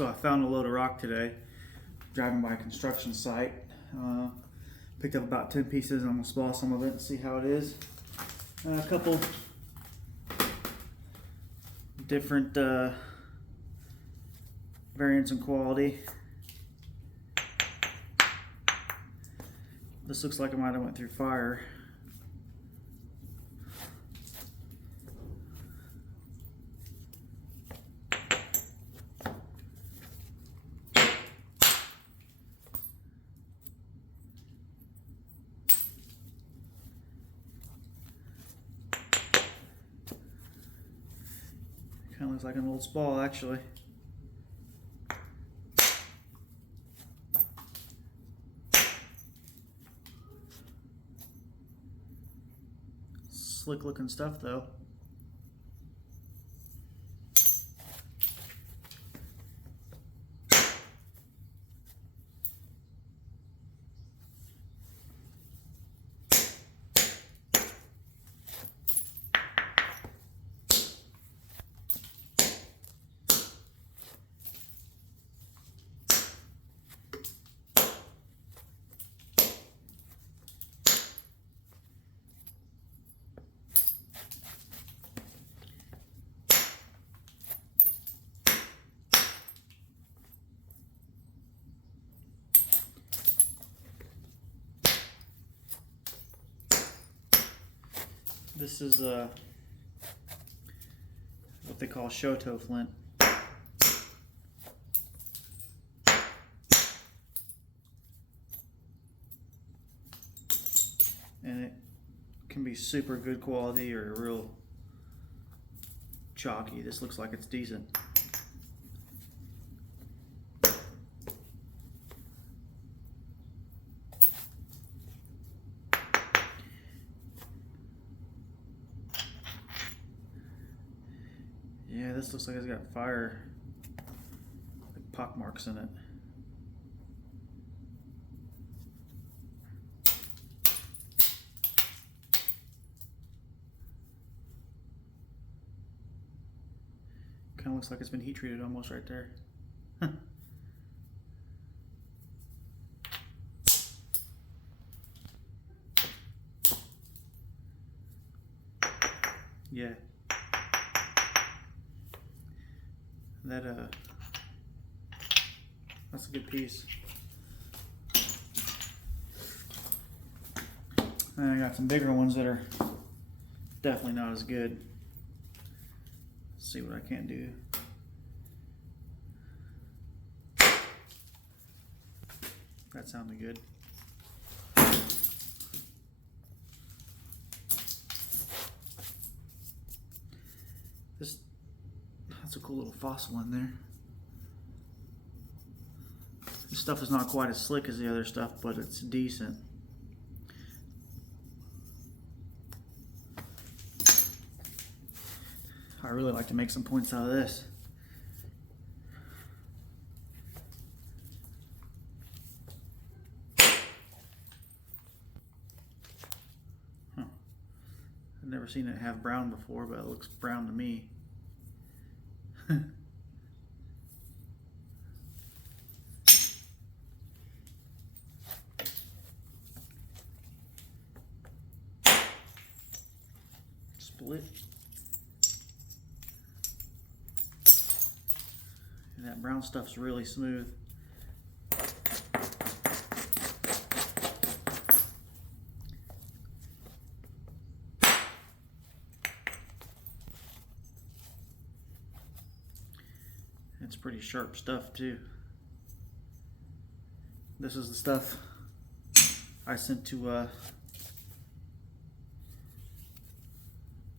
So I found a load of rock today, driving by a construction site. Picked up about 10 pieces, and I'm going to spall some of it and see how it is. A couple different variants in quality. This looks like it might have went through fire. Kind of looks like an old spall, actually. Slick looking stuff, though. This is what they call Chouteau Flint. And it can be super good quality or real chalky. This looks like it's decent. Yeah, this looks like it's got fire, like pock marks in it. Kind of looks like it's been heat treated almost right there. Yeah. That's a good piece. And I got some bigger ones that are definitely not as good. Let's see what I can do. That sounded good. That's a cool little fossil in there. This stuff is not quite as slick as the other stuff, but it's decent. I really like to make some points out of this. Huh. I've never seen it have brown before, but it looks brown to me. Split. And that brown stuff's really smooth. It's pretty sharp stuff too. This is the stuff I sent to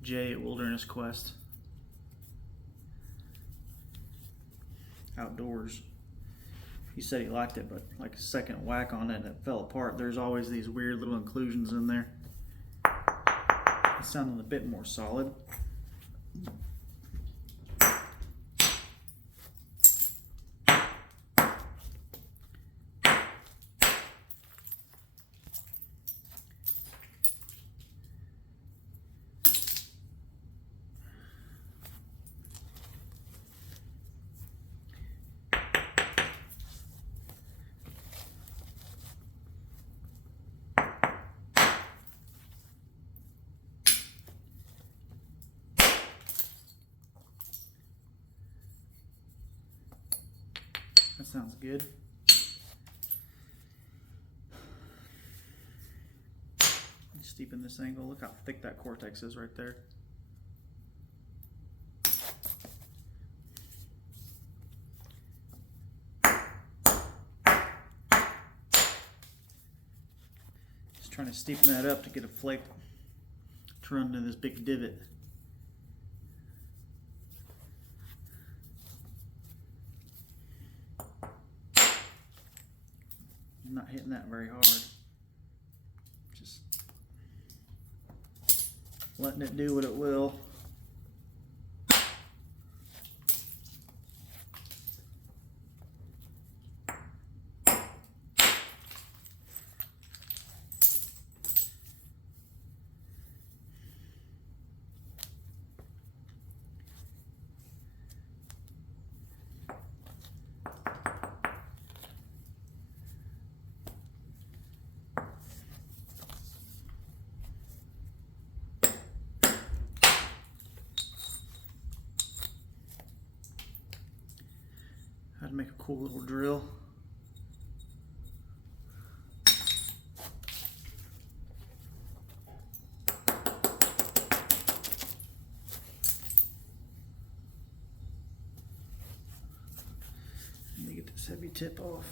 Jay at Wilderness Quest Outdoors. He said he liked it, but like a second whack on it and it fell apart. There's always these weird little inclusions in there. It sounded a bit more solid. sounds good. Steepen this angle. Look how thick that cortex is right there. Just trying to steepen that up to get a flake to run into this big divot. I'm not hitting that very hard. Just letting it do what it will. How to make a cool little drill. Let me get this heavy tip off.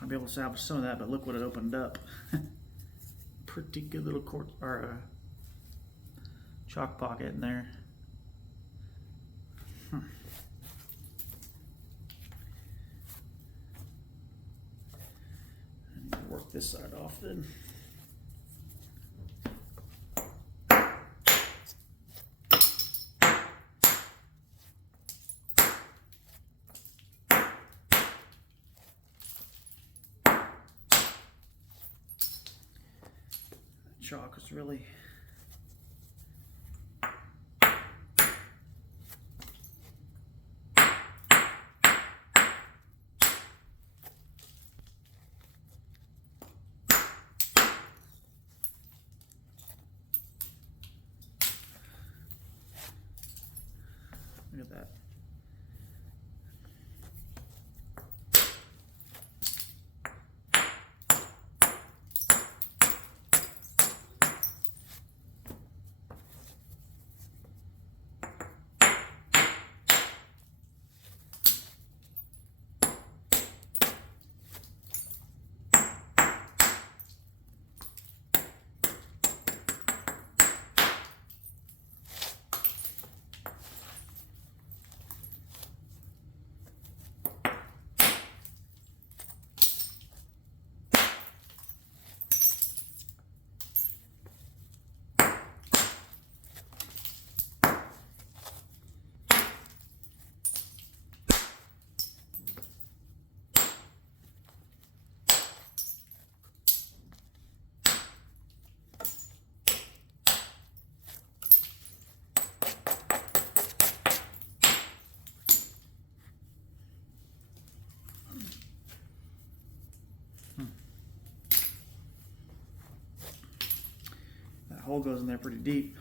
I'll be able to salvage some of that, but look what it opened up. Pretty good little chalk pocket in there. I need to work this side off then. Chalk is really look at that. That hole goes in there pretty deep.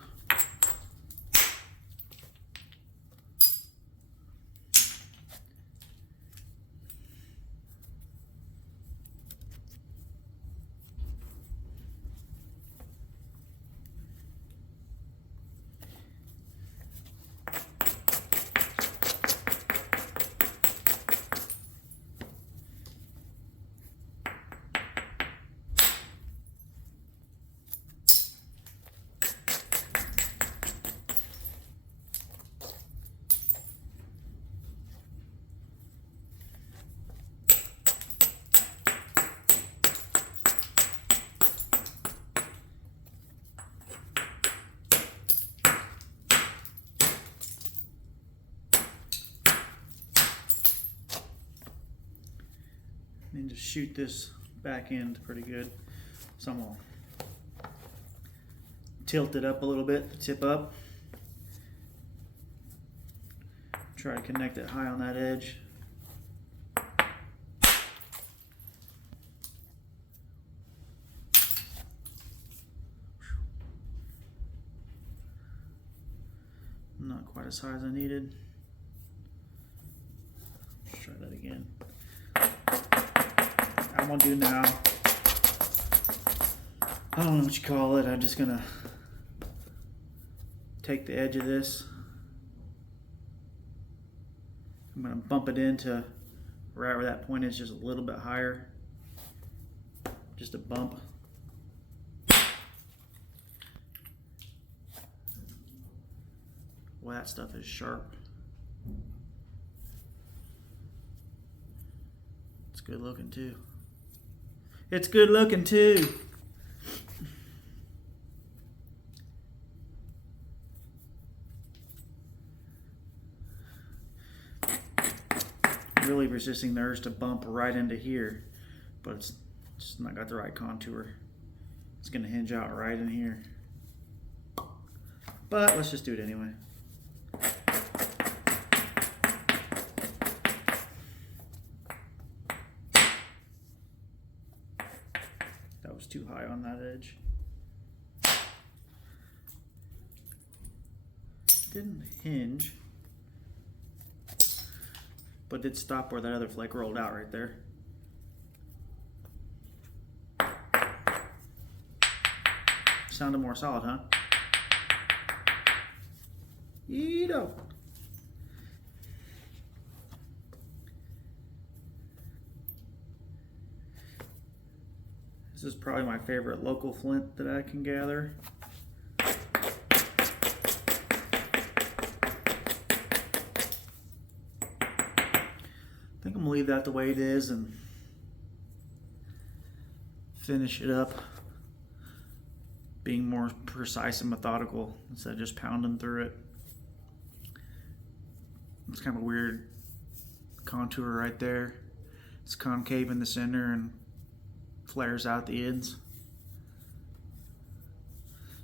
And just shoot this back end pretty good. So I'm gonna tilt it up a little bit, the tip up. Try to connect it high on that edge. Not quite as high as I needed. Let's try that again. I'm gonna do now, I don't know what you call it, I'm just gonna take the edge of this, I'm gonna bump it into right where that point is, just a little bit higher, just a bump. Well, that stuff is sharp. It's good looking too. It's good looking too. Really resisting the urge to bump right into here, but it's just not got the right contour. It's gonna hinge out right in here. But let's just do it anyway. That was too high on that edge. Didn't hinge, but did stop where that other flake rolled out right there. Sounded more solid, huh? Edo. This is probably my favorite local flint that I can gather. I think I'm gonna leave that the way it is and finish it up being more precise and methodical instead of just pounding through it. It's kind of a weird contour right there. It's concave in the center and flares out the ends.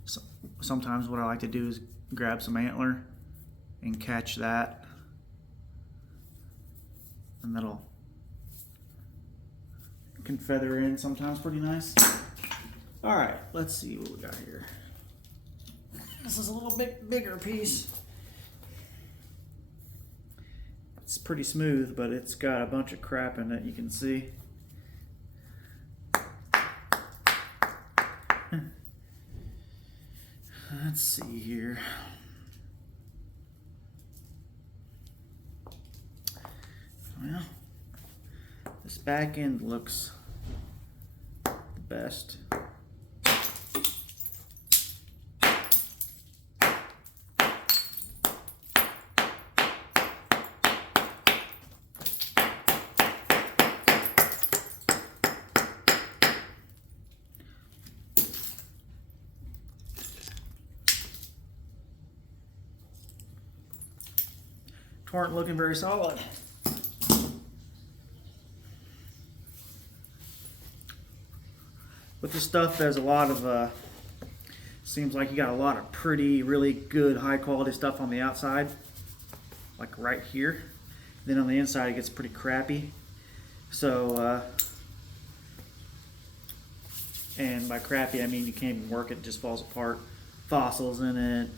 So, sometimes what I like to do is grab some antler and catch that, and that'll can feather in sometimes pretty nice. All right, let's see what we got here. This is a little bit bigger piece. It's pretty smooth, but it's got a bunch of crap in it, you can see. Let's see here. Well, this back end looks the best. Aren't looking very solid. With this stuff, there's a lot of, seems like you got a lot of pretty, really good, high quality stuff on the outside, like right here. Then on the inside, it gets pretty crappy. So, and by crappy, I mean you can't even work it, it just falls apart. Fossils in it,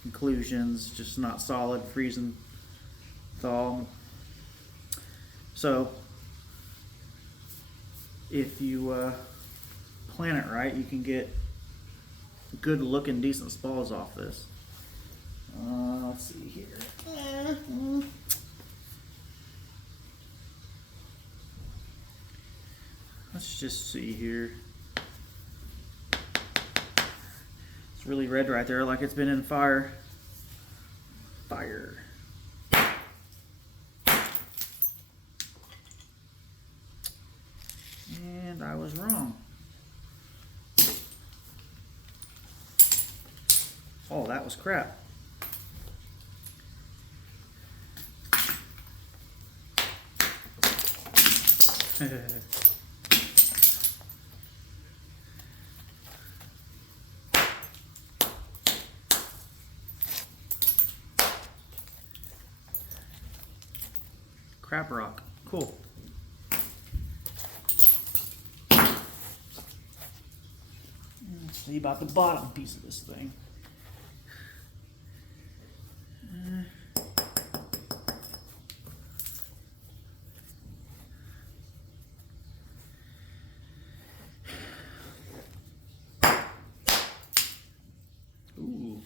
conclusions, just not solid, freezing. Thaw. So if you plan it right, you can get good looking, decent spalls off this. Let's see here. Let's just see here. It's really red right there, like it's been in fire. Fire. And I was wrong. Oh, that was crap. Crab rock, cool. Let's see about the bottom piece of this thing. Ooh.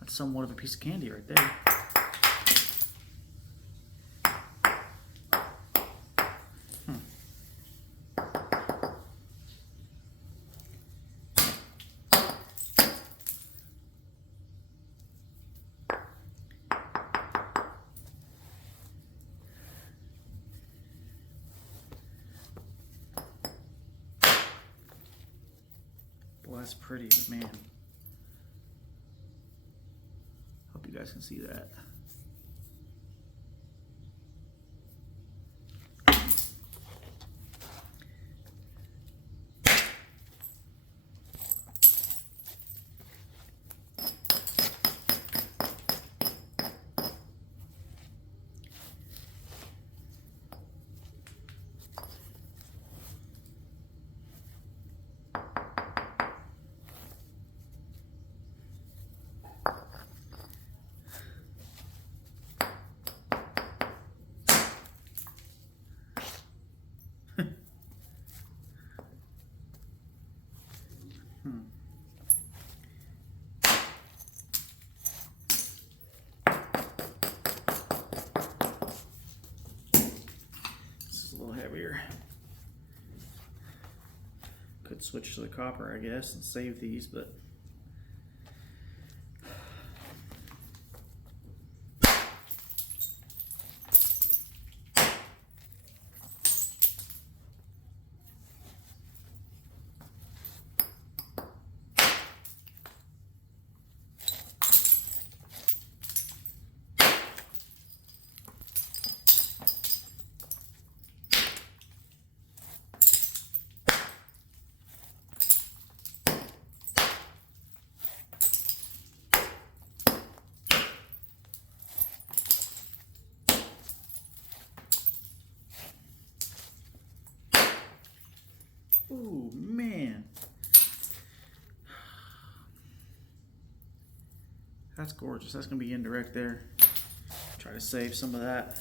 That's somewhat of a piece of candy right there. Boy, that's pretty, but man. Hope you guys can see that. This is a little heavier. Could switch to the copper, I guess, and save these, but ooh, man. That's gorgeous. That's going to be indirect there. Try to save some of that.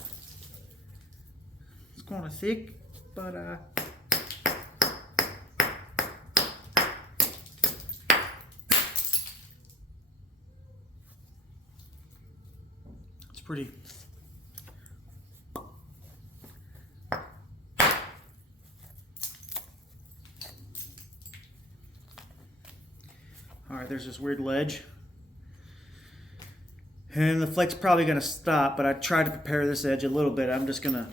It's kind of thick, but it's pretty. All right, there's this weird ledge. And the flake's probably gonna stop, but I tried to prepare this edge a little bit. I'm just gonna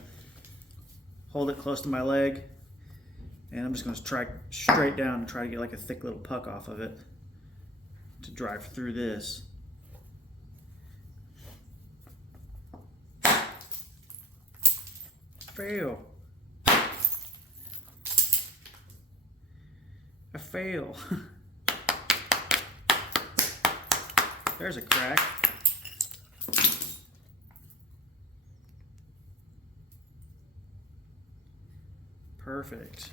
hold it close to my leg, and I'm just gonna try straight down and try to get like a thick little puck off of it to drive through this. Fail. I fail. There's a crack. Perfect.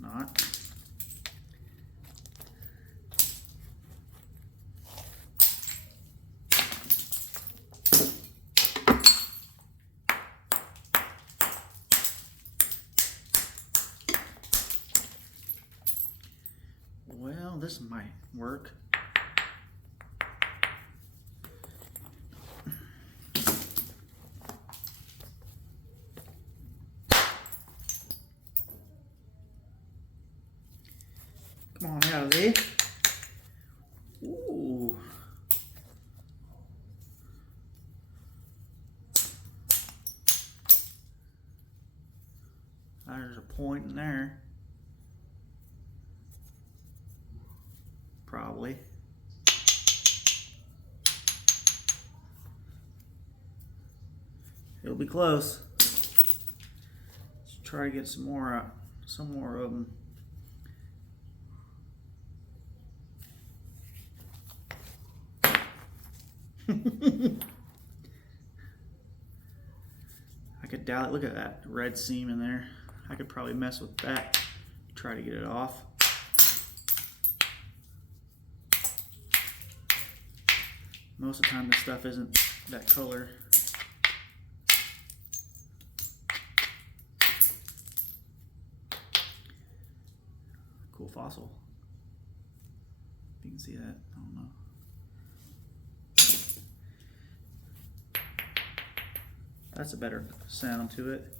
Not. Well, this might work. Come on out of there. Ooh. There's a point in there. Probably. It'll be close. Let's try to get some more of them. I could doubt it. Look at that red seam in there. I could probably mess with that. Try to get it off. Most of the time this stuff isn't that color. Cool fossil. If you can see that, I don't know. That's a better sound to it.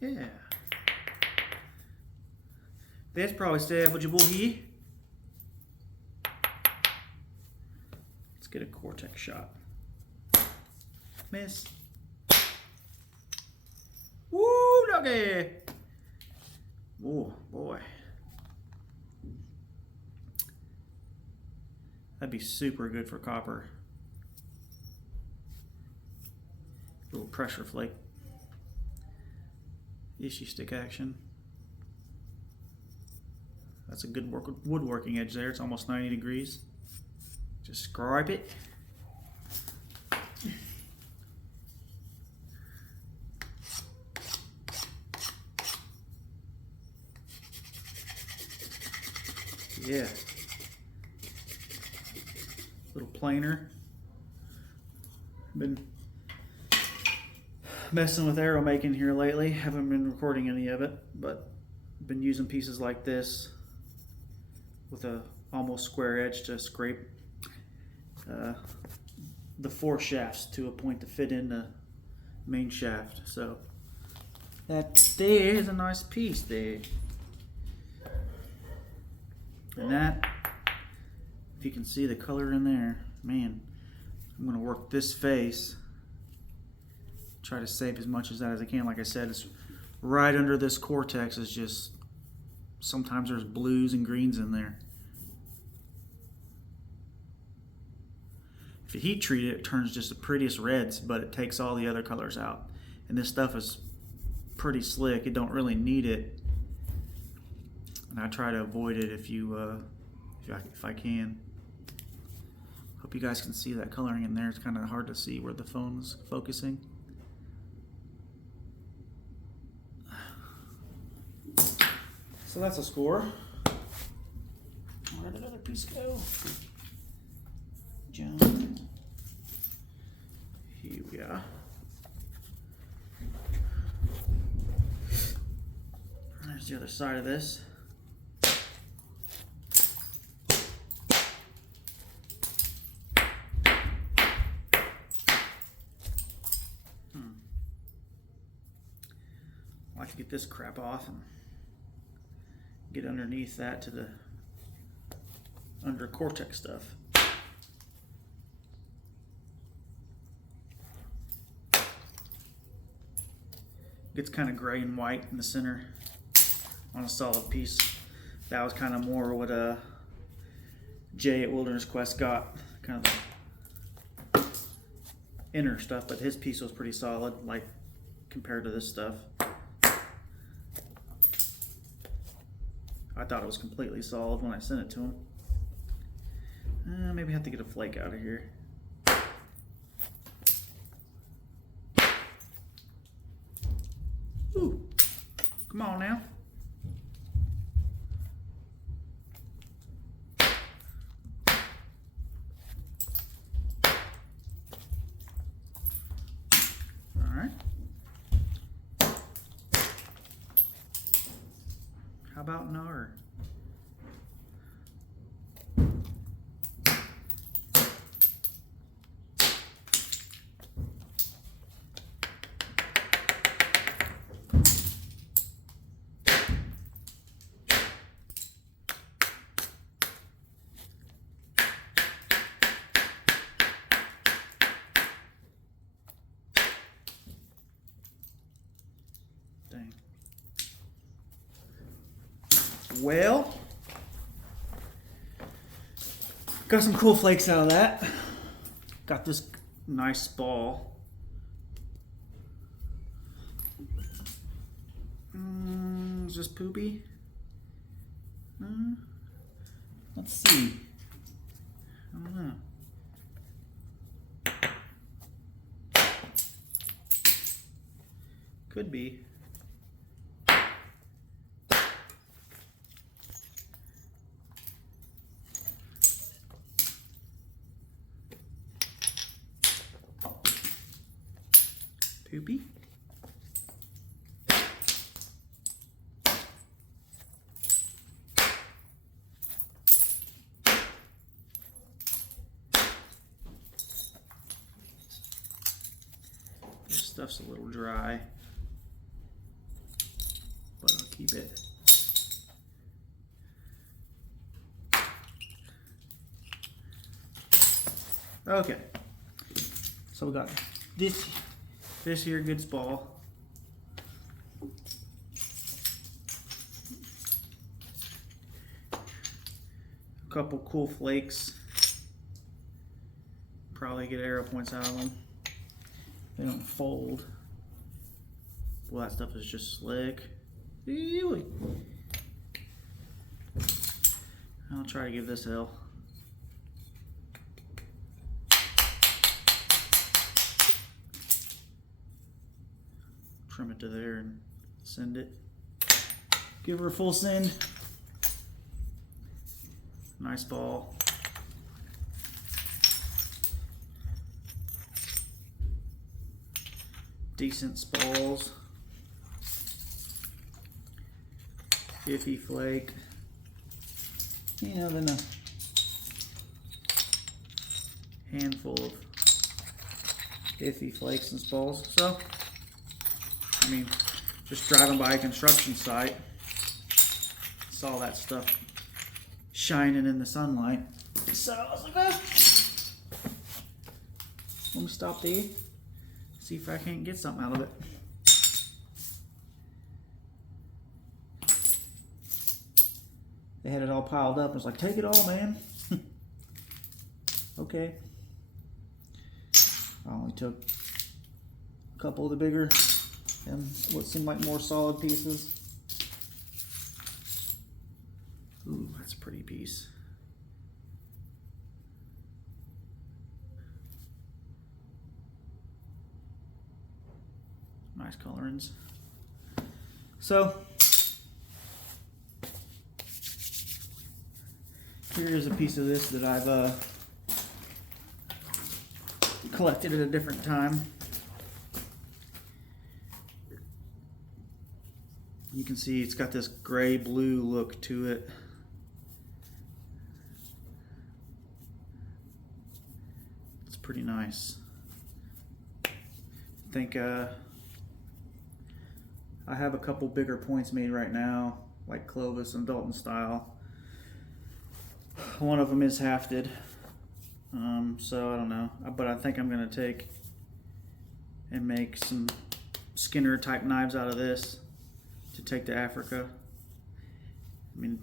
Yeah. That's probably salvageable here. Let's get a Cortex shot. Miss. Woo, doggy. Oh boy. That'd be super good for copper. Little pressure flake. Issue stick action. That's a good woodworking edge there. It's almost 90 degrees. Just scrape it. Yeah. Little planer. Been messing with arrow making here lately. Haven't been recording any of it, but been using pieces like this with a almost square edge to scrape the 4 shafts to a point to fit in the main shaft. So that there is a nice piece there. And that, if you can see the color in there, man, I'm gonna work this face. Try to save as much of that as I can. Like I said, it's right under this Cortex. Is just sometimes there's blues and greens in there. If you heat treat it, it turns just the prettiest reds, but it takes all the other colors out. And this stuff is pretty slick. It don't really need it, and I try to avoid it if I can. Hope you guys can see that coloring in there. It's kind of hard to see where the phone's focusing. So that's a score. Where did the other piece go? John. Here we are. There's the other side of this. I like to get this crap off and get underneath that to the under Cortex stuff. Gets kind of gray and white in the center on a solid piece. That was kind of more what Jay at Wilderness Quest got, kind of the inner stuff, but his piece was pretty solid, like compared to this stuff. I thought it was completely solid when I sent it to him. Maybe I have to get a flake out of here. Ooh, come on now. All right. How about an R? Dang. Well, got some cool flakes out of that. Got this nice ball. Is this poopy? Let's see. I don't know. Could be. Poopy. This stuff's a little dry, but I'll keep it. Okay, so we got this here good ball. A couple cool flakes. Probably get arrow points out of them. They don't fold. Well, that stuff is just slick. Ew. I'll try to give this hell. Trim it to there and send it. Give her a full send. Nice ball. Decent spalls. Iffy flake. You know, then a handful of iffy flakes and spalls. So, I mean, just driving by a construction site, saw that stuff shining in the sunlight. So I was like, oh, let me stop there, see if I can't get something out of it. They had it all piled up. I was like, take it all, man. Okay. I only took a couple of the bigger and what seemed like more solid pieces. Ooh, that's a pretty piece. Nice colorings. So, here's a piece of this that I've collected at a different time. You can see it's got this gray-blue look to it. It's pretty nice. I think I have a couple bigger points made right now, like Clovis and Dalton style. One of them is hafted, so I don't know. But I think I'm gonna take and make some Skinner type knives out of this to take to Africa. I mean,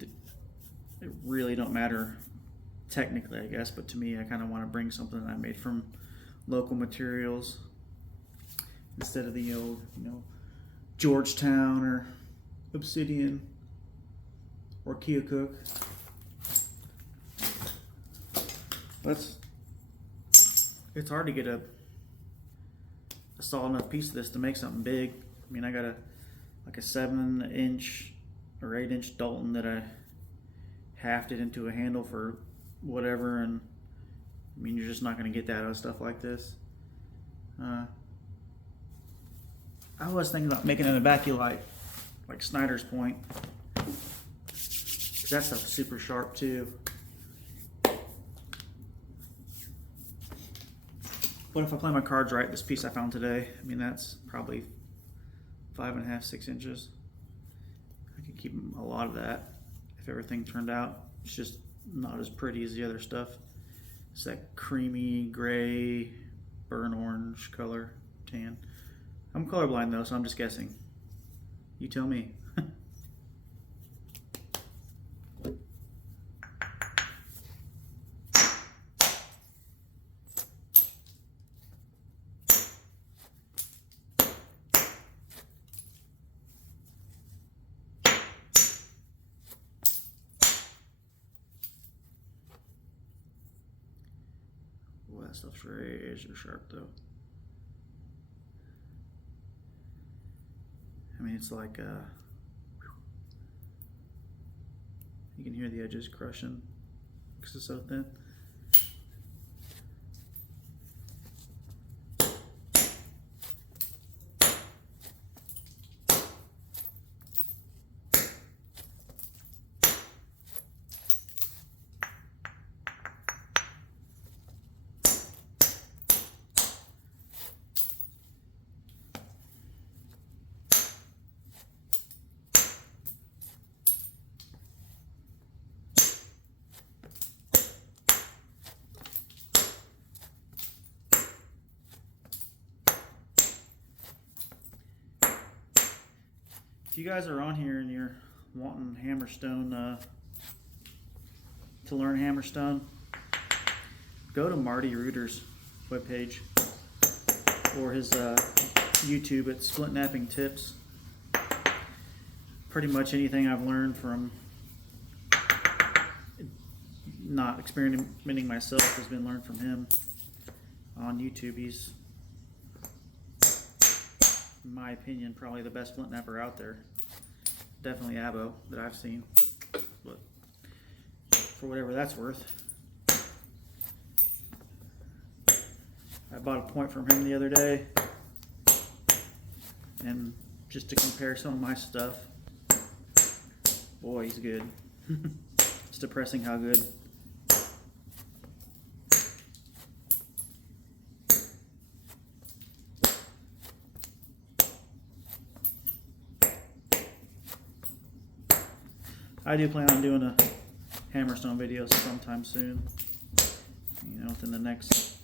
it really don't matter technically, I guess, but to me, I kind of want to bring something that I made from local materials instead of the old, Georgetown or Obsidian or Keokuk. It's hard to get a solid enough piece of this to make something big. I mean, I got like a 7-inch or 8-inch Dalton that I hafted into a handle for whatever, and I mean, you're just not going to get that out of stuff like this. I was thinking about making an abaculite, like Snyder's Point. That stuff's super sharp too. But if I play my cards right, this piece I found today, I mean, that's probably 5.5, 6 inches. I could keep a lot of that if everything turned out. It's just not as pretty as the other stuff. It's that creamy gray, burnt orange color, tan. I'm colorblind though, so I'm just guessing. You tell me. that stuff's razor sharp though. I mean, it's like you can hear the edges crushing because it's so thin. If you guys are on here and you're wanting Hammerstone to learn Hammerstone, go to Marty Reuter's webpage or his YouTube at Flintknapping Tips. Pretty much anything I've learned from not experimenting myself has been learned from him on YouTube. He's, in my opinion, probably the best flint knapper out there. Definitely Abo that I've seen, but for whatever that's worth. I bought a point from him the other day, and just to compare some of my stuff, boy, he's good. It's depressing how good. I do plan on doing a Hammerstone video sometime soon, you know, within the next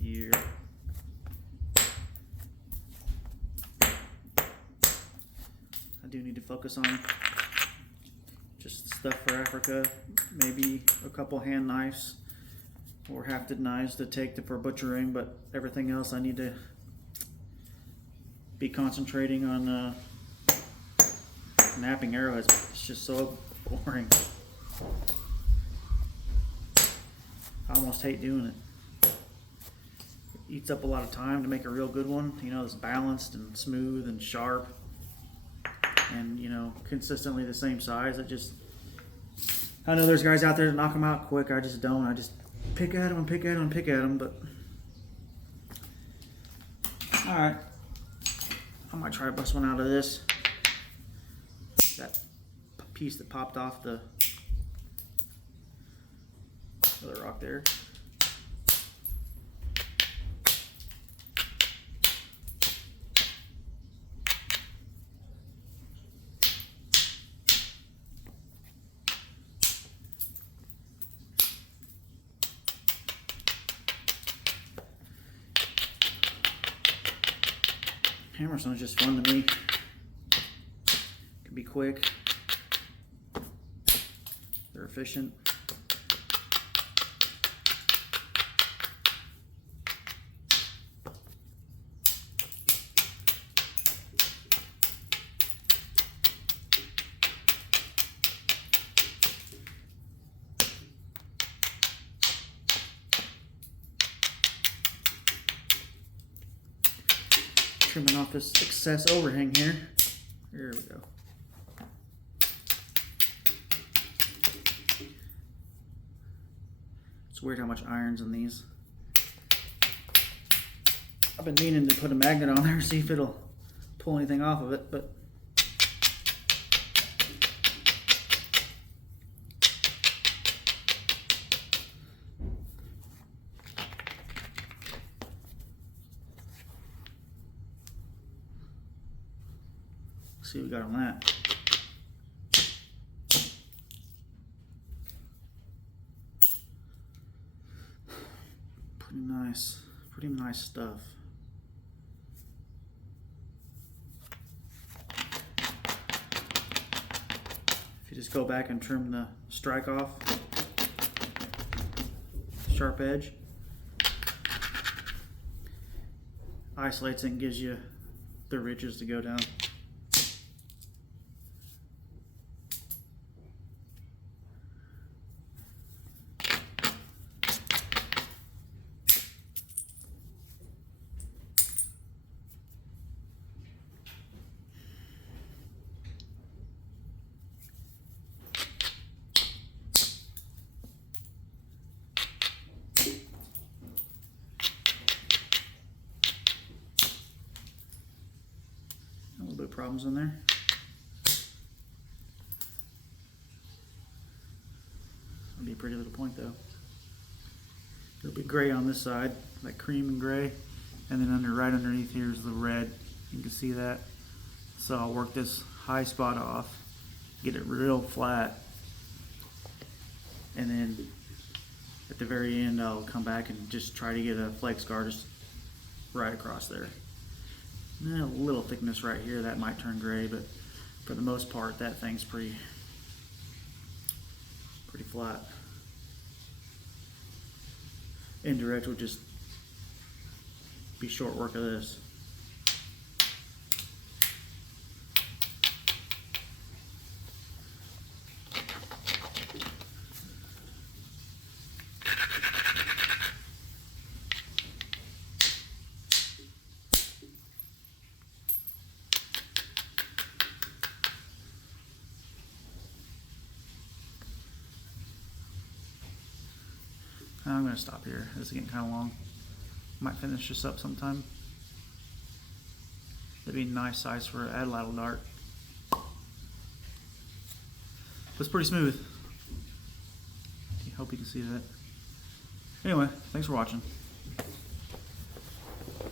year. I do need to focus on just stuff for Africa, maybe a couple hand knives or hafted knives to take for butchering, but everything else I need to be concentrating on knapping arrowheads. It's just so boring. I almost hate doing it. It eats up a lot of time to make a real good one. You know, it's balanced and smooth and sharp and, you know, consistently the same size. I know there's guys out there that knock them out quick. I just don't. I just pick at them and pick at them and pick at them, but all right. I might try to bust one out of this. That piece that popped off the other rock there. Hammerstone is just fun to me. Can be quick. They're efficient. Trimming off this excess overhang here. Here we go. It's weird how much iron's in these. I've been meaning to put a magnet on there, see if it'll pull anything off of it, but let's see what we got on that. Pretty nice stuff. If you just go back and trim the strike off, sharp edge, isolates it and gives you the ridges to go down. problems in there. It'll be a pretty little point though. It'll be gray on this side, like cream and gray, and then right underneath here is the red. You can see that. So I'll work this high spot off, get it real flat, and then at the very end I'll come back and just try to get a flake scar just right across there. And then a little thickness right here, that might turn gray, but for the most part that thing's pretty flat. Indirect would just be short work of this. I'm going to stop here. This is getting kind of long. Might finish this up sometime. That'd be a nice size for an Adelaide dart. But it's pretty smooth. I hope you can see that. Anyway, thanks for watching.